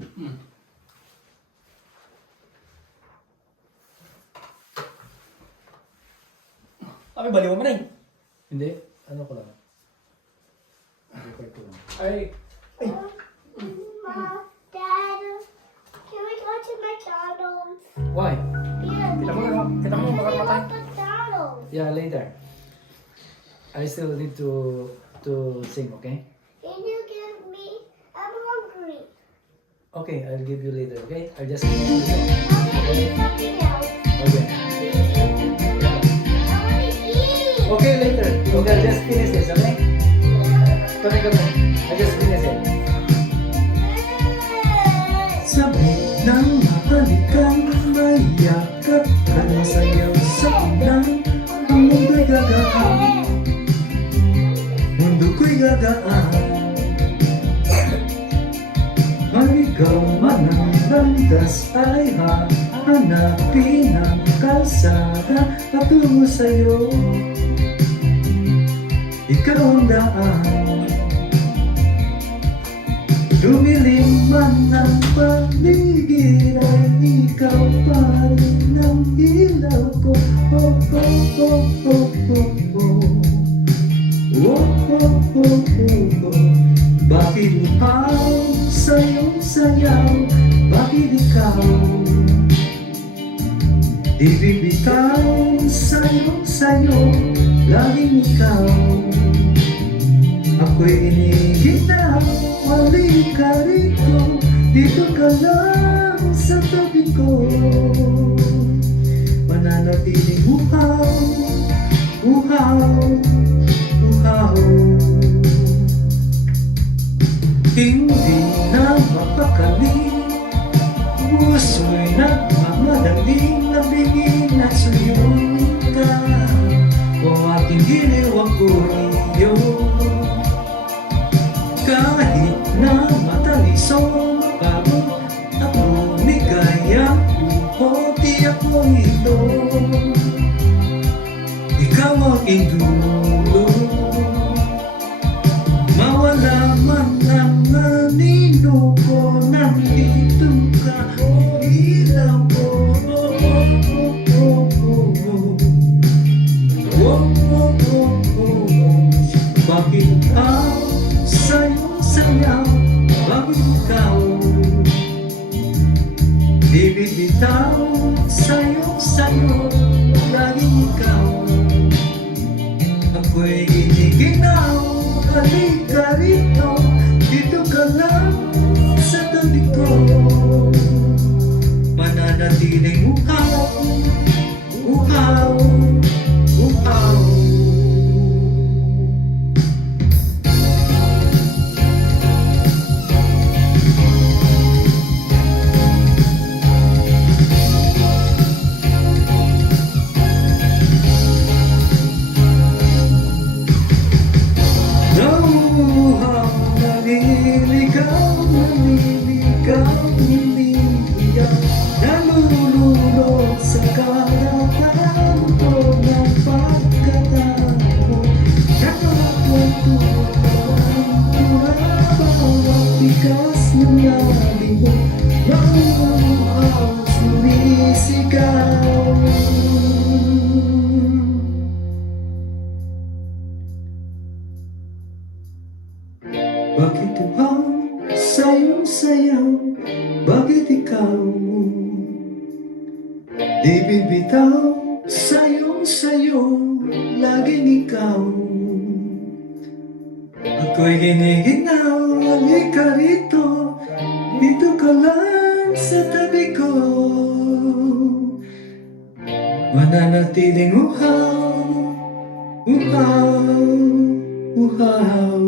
Hmm. Kami baliw mo na eh. Hindi, ano ko lang. Record ko lang. Ay. Mom, Dad, can we go to McDonald's? Why? Yeah, Kita mo we baka patay. want McDonald's. Yeah, later. I still need to sing, okay? Can you give me? I'm hungry. Okay, I'll give you later, okay? I'll just I want to eat something else. Okay. I want to eat. Okay, later. Okay, I'll just finish this, okay? Come. I just finish it. Sabi ng mapalikan, mayakap ka na sa'yo sa ulan. Ang mundo'y gagaan, mundo ko'y gagaan. Maligaw man ang landas ay hahanapin ang kalsada patungo sa'yo. Ikaw ang daan. Dumilim man ang paligid ay ikaw pa rin ang ilaw ko. Oh, oh, oh, oh, oh, oh. Oh, oh, oh, oh, oh. Bakit ikaw sa'yong sayaw? Bakit ikaw di bibitaw sa'yong sayo? Laging ikaw ako'y iniginaw. Wali ka rito, dito ka lang sa tabi ko. Mananatiling uhaw, uhaw, uhaw. Hindi na mapakali, puso'y nagmamadaling nabingin at suyun ka. O aking giliw ako'y iyo. Kahit na matalisong pagod at lumigaya, o di ako ito. Ikaw ang idulo. Mawala man ang anino ko, nandito ka, o ilaw ko. Oh, oh, oh, oh, oh. Oh, oh, oh, oh, oh. Bakit sa'yong sayaw? Bakit ikaw di bibitaw sa'yong sayo? Laging ikaw ako'y iniginaw. Halika rito, dito ka lang sa tabi ko. Mananatiling uhaw, uhaw, uhaw. Nalulunod sa karapatan ko ng pagkatao. Nakakatuwa ang bawat bigas ng labi mo. Nauuhaw, sumisigaw. Bakit uhaw sa'yong sayaw? Bakit ikaw di bibitaw sa'yong sayo? Laging ikaw ako'y giniginaw. Halika rito, dito ka lang sa tabi ko. Mananatiling uhaw, uhaw, uhaw.